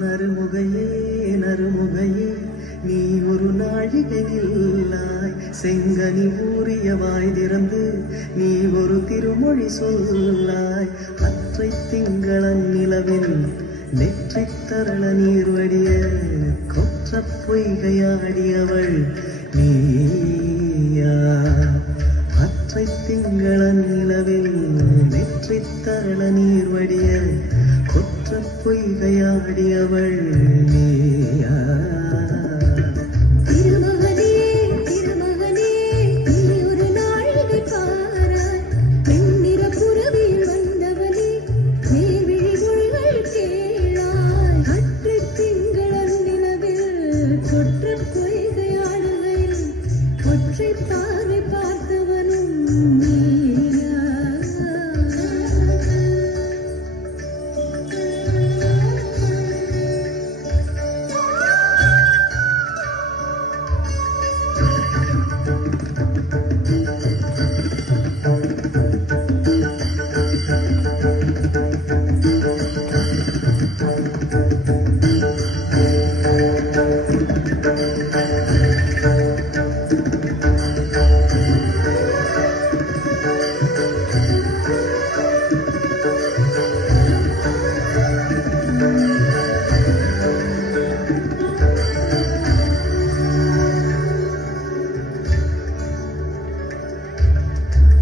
நறுமுகையே நறுமுகையே நீ ஒரு நாழிகையில்லாய் செங்கனி ஊறிய வாய் திறந்து நீ ஒரு திருமொழி சொல்லாய் அற்றை திங்களன் நிலவில் நெற்றி தரள நீர் வடிய கொற்ற பொய்கையாடியவள் நீயா அற்றை திங்களன் நிலவில் நெற்றி தரள நீர் வடிய கொற்ற பொய்கையாடியவள் நீயா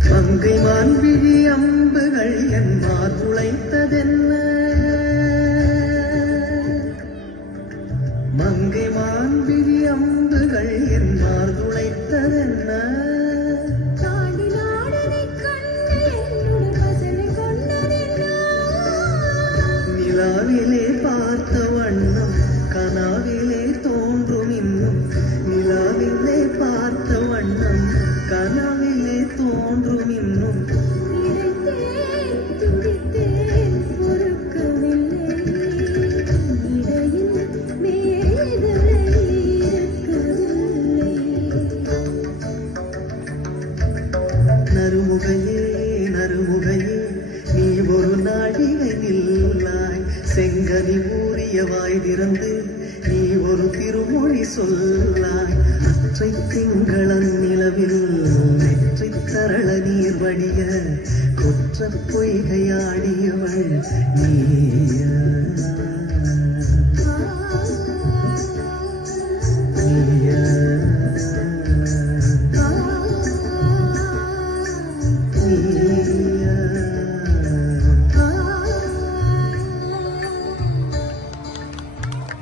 மங்கை மான்விழி அம்புகள் என் மார்புளைத்ததென்ன மங்கை மான்விழி அம்புகள் என் மார்புளைத்ததென்ன நிலாவிலே பார்த்த வண்ணம் கனாவிலே தோன்றும் இன்னும் நிலாவிலே பார்த்த வண்ணம் கனாவிலே தோன்றும் இன்னும் நறுமுகையே நறுமுகையே நீ ஒரு நாழிகை நில்லாய் செங்கனி ஊறிய வாய் திறந்து நீ ஒரு திருமொழி சொல்லாய் அற்றை திங்களன் நிலவில் நெற்றி தரள நீர் வடிய கொற்ற பொய்கையாடியவள் நீ